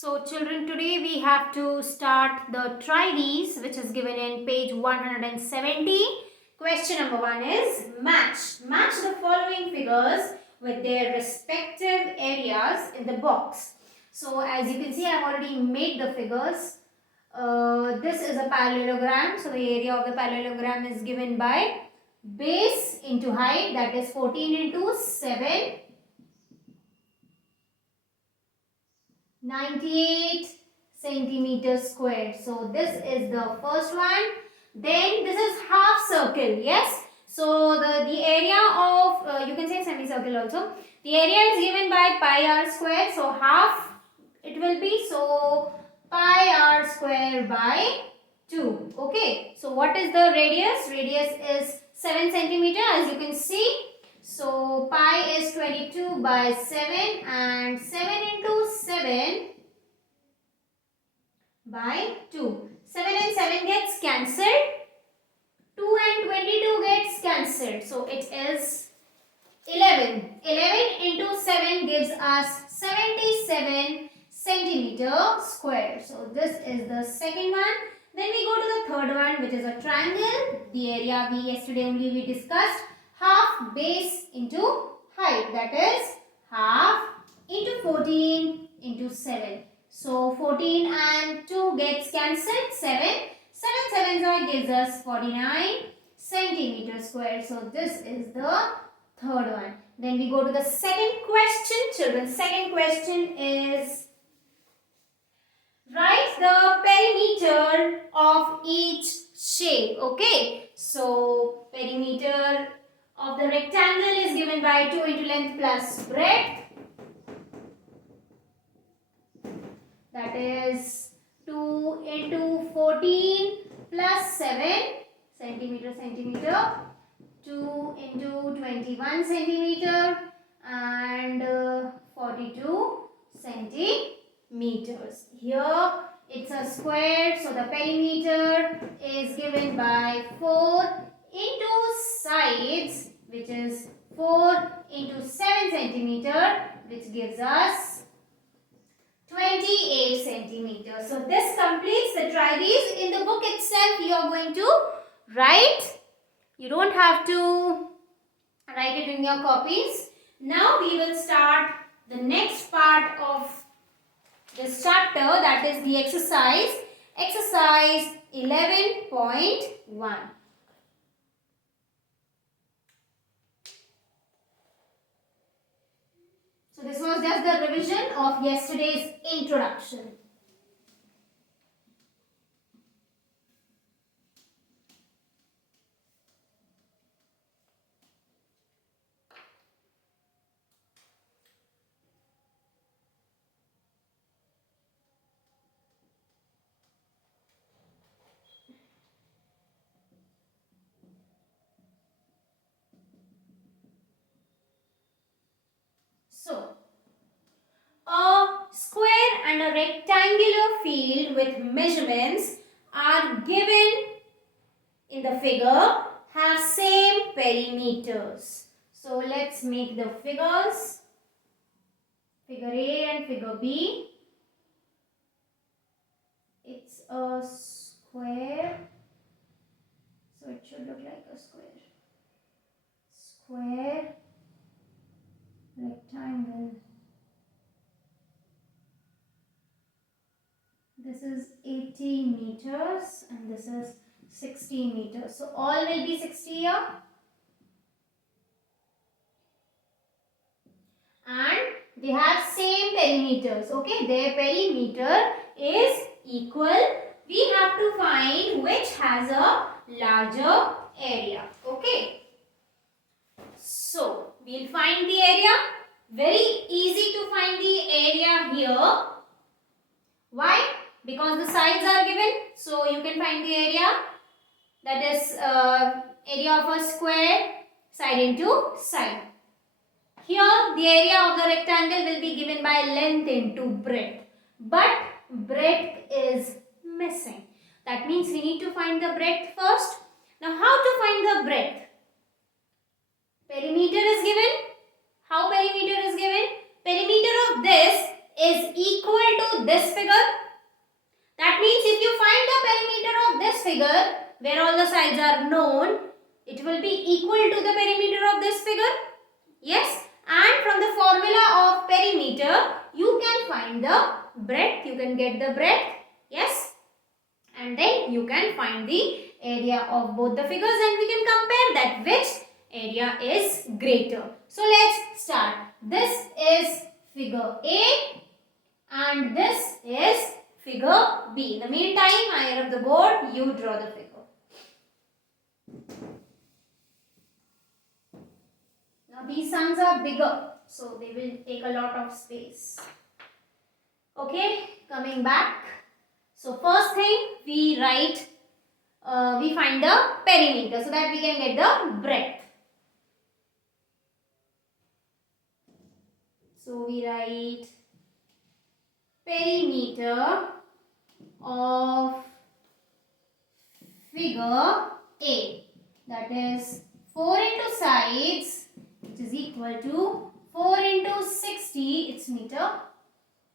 So children, today we have to start the try these, which is given in page 170. Question number 1 is match. Match the following figures with their respective areas in the box. So as you can see, I have already made the figures. This is a parallelogram. So the area of the parallelogram is given by base into height, that is 14 into 7. 98 centimeters squared. So this is the first one. Then this is half circle. Yes. So the area of you can say semicircle also. The area is given by pi r square. So half it will be. So pi r square by 2. Okay. So what is the radius? Radius is 7 centimeter, as you can see. So pi is 22 by 7 and 7 into 7 by 2. 7 and 7 gets cancelled. 2 and 22 gets cancelled. So it is 11. 11 into 7 gives us 77 centimeter square. So this is the second one. Then we go to the third one, which is a triangle. The area yesterday only we discussed. Half base into height, that is half into 14 into 7. So 14 and 2 gets cancelled. 7. 7 sevens gives us 49 centimeter square. So this is the third one. Then we go to the second question, children. Second question is write the perimeter of each shape. Okay. So perimeter of the rectangle is given by 2 into length plus breadth. That is 2 into 14 plus 7 centimeter. 2 into 21 centimeter and 42 centimeters. Here it's a square, so the perimeter is given by 4 into sides, which is 4 into 7 centimeter, which gives us 28 centimeters. So this completes the try these. In the book itself you are going to write. You don't have to write it in your copies. Now we will start the next part of this chapter, that is the exercise. Exercise 11.1. So this was just the revision of yesterday's introduction. So, a square and a rectangular field with measurements are given in the figure, have same perimeters. So let's make the figures. Figure A and figure B. It's a square. So it should look like a square. Square, rectangle. This is 80 meters and this is 60 meters. So all will be 60 here. And they have same perimeters. Okay, their perimeter is equal. We have to find which has a larger area. Okay. So we'll find the area. Very easy to find the area here. Why? Because the sides are given. So you can find the area. That is area of a square, side into side. Here the area of the rectangle will be given by length into breadth. But breadth is missing. That means we need to find the breadth first. Now how to find the breadth? Perimeter is given. How perimeter is given? Perimeter of this is equal to this where all the sides are known, it will be equal to the perimeter of this figure. Yes, and from the formula of perimeter, you can find the breadth, you can get the breadth. Yes, and then you can find the area of both the figures and we can compare that which area is greater. So let's start. This is figure A and this is figure B. In the meantime, higher up the board, you draw the figure. Now these sums are bigger, so they will take a lot of space. Okay, coming back. So first thing we write, we find the perimeter so that we can get the breadth. So we write perimeter of figure A, that is 4 into sides, which is equal to 4 into 60, its meter,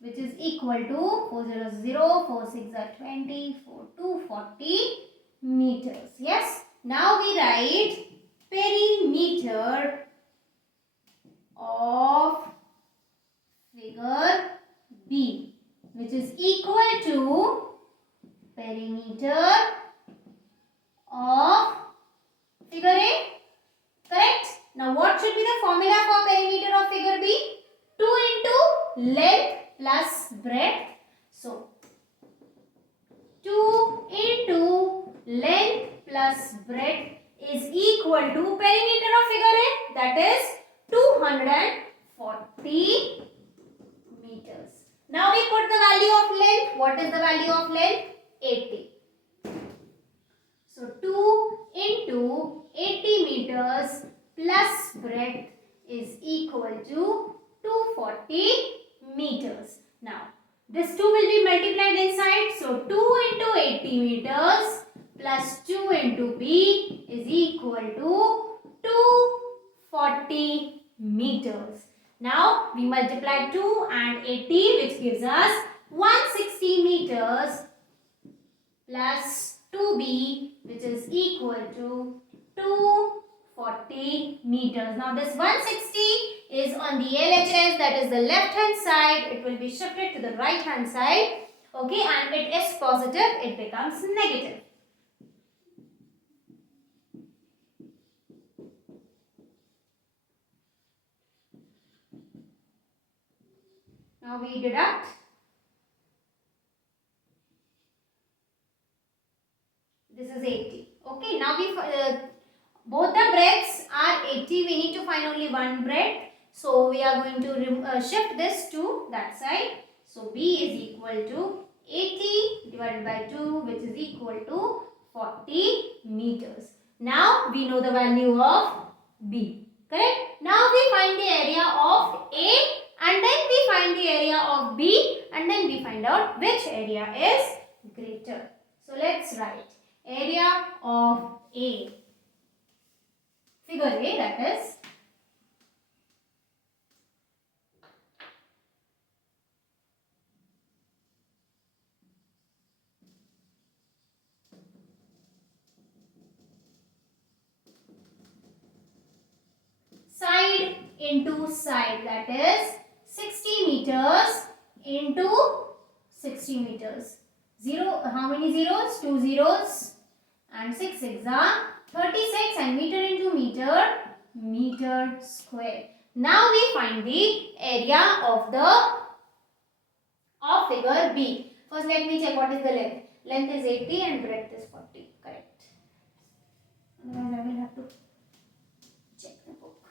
which is equal to 400, 4 6 are 20, 4 240 meters. Yes. Now we write perimeter of figure B, which is equal to perimeter of figure A. Correct? Now what should be the formula for perimeter of figure B? 2 into length plus breadth. So 2 into length plus breadth is equal to perimeter of figure A, that is 240 meters. Now we put the value of length. What is the value of length? 80. So 2 into 80 meters plus breadth is equal to 240 meters. Now this 2 will be multiplied inside. So 2 into 80 meters plus 2 into B is equal to 240 meters. Now we multiply 2 and 80, which gives us 160 meters plus 2B, which is equal to 240 meters. Now this 160 is on the LHS, that is the left hand side. It will be shifted to the right hand side. Okay, and it is positive, it becomes negative. Now we deduct. This is 80. Okay, now we both the breadths are 80. We need to find only one breadth. So we are going to shift this to that side. So B is equal to 80 divided by 2, which is equal to 40 meters. Now we know the value of B. Correct? Now we find the area of A and then we find the area of B and then we find out which area is greater. So let's write area of A. Figure A, that is side into side, that is 60 meters into 60 meters. How many zeros? 2 zeros and 6 6 are 36 and meter into meter square. Now we find the area of figure B. First let me check what is the length. Length is 80 and breadth is 40. Correct. Otherwise I will have to check the book.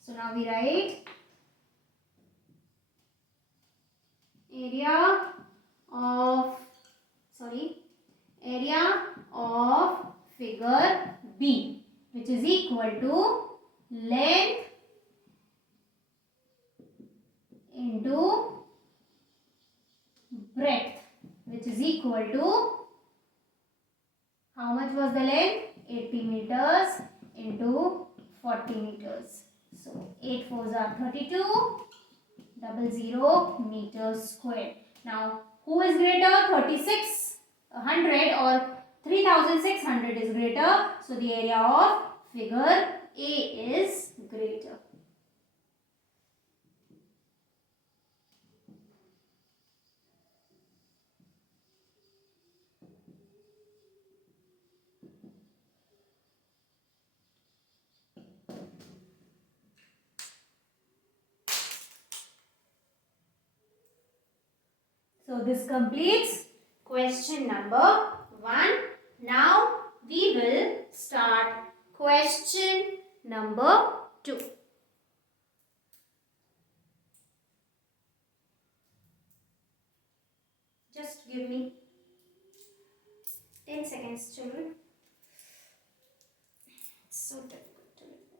So now we write area of figure B, which is equal to length into breadth, which is equal to, how much was the length? 80 meters into 40 meters. So 8 4s are 32, 00 meters square. Now who is greater, 36, 100 or 3600 is greater, so the area of figure A is greater. So this completes question number 1. Now we will start question number 2. Just give me 10 seconds, children. It's so difficult to remember.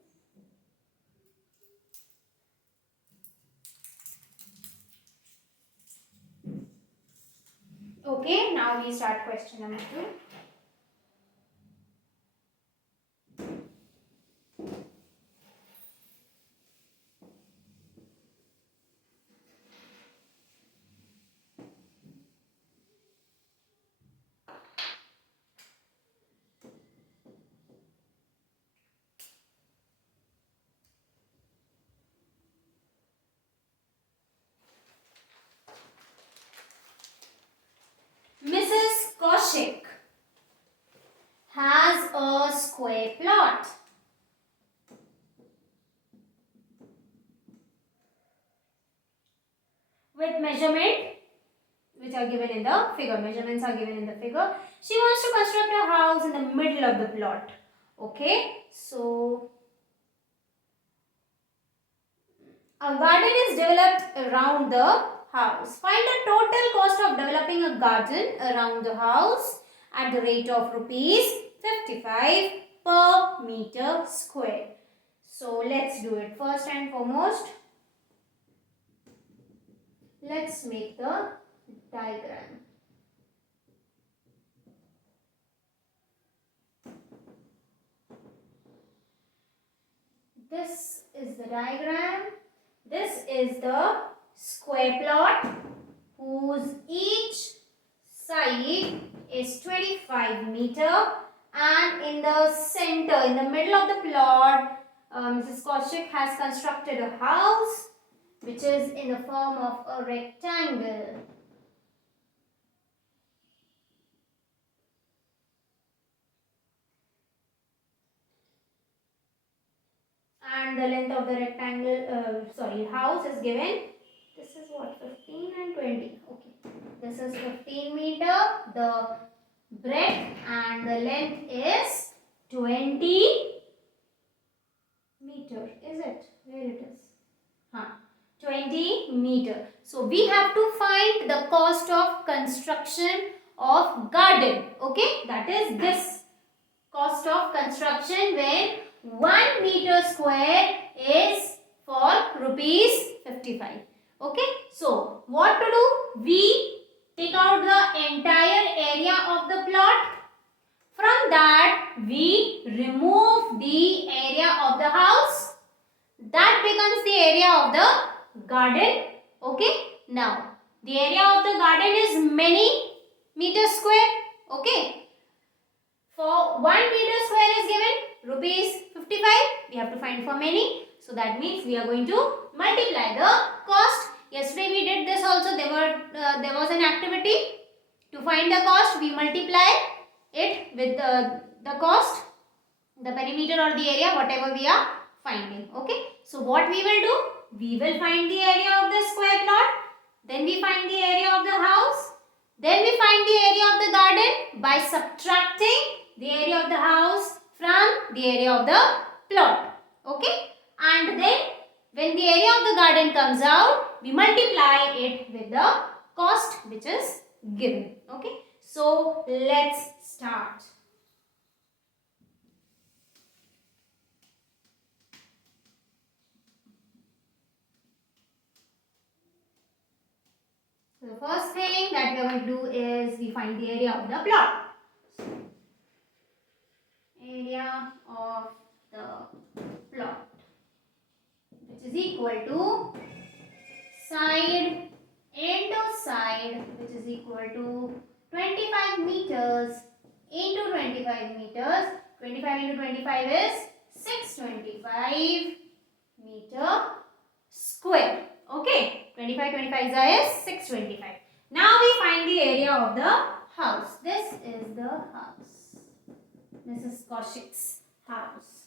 Okay, now we start question number 2. Mrs. Kaushik has a square plot. With measurement which are given in the figure. Measurements are given in the figure. She wants to construct a house in the middle of the plot. Okay, so a garden is developed around the house. Find the total cost of developing a garden around the house at the rate of rupees 55 per meter square. So let's do it. First and foremost, let's make the diagram. This is the diagram. This is the square plot whose each side is 25 meter, and in the center, in the middle of the plot, Mrs. Kaushik has constructed a house which is in the form of a rectangle. And the length of the rectangle, house is given. This is what, 15 and 20. Okay. This is 15 meter. The breadth and the length is 20 meter. Is it? Where it is? 20 meter. So we have to find the cost of construction of garden. Okay. That is this cost of construction when 1 meter square is for rupees 55. Okay. So what to do? We take out the entire area of the plot. From that we remove the area of the house. That becomes the area of the garden. Okay. Now the area of the garden is many meters square. Okay. For 1 meter square is given rupees 55. We have to find for many. So that means we are going to multiply the cost. Yesterday we did this also. There was an activity to find the cost. We multiply it with the cost, the perimeter or the area, whatever we are finding. Okay. So what we will do? We will find the area of the square plot. Then we find the area of the house. Then we find the area of the garden by subtracting the area of the house from the area of the plot. Okay. And then when the area of the garden comes out, we multiply it with the cost which is given. Okay. So let's start. So the first thing that we are going to do is we find the area of the plot. Area of the plot, which is equal to side into side, which is equal to 25 meters into 625 meters. 25 into 25 is 625 meter square. Okay, 25 is 625. Now we find the area of the house. This is the house. This is Kaushik's house.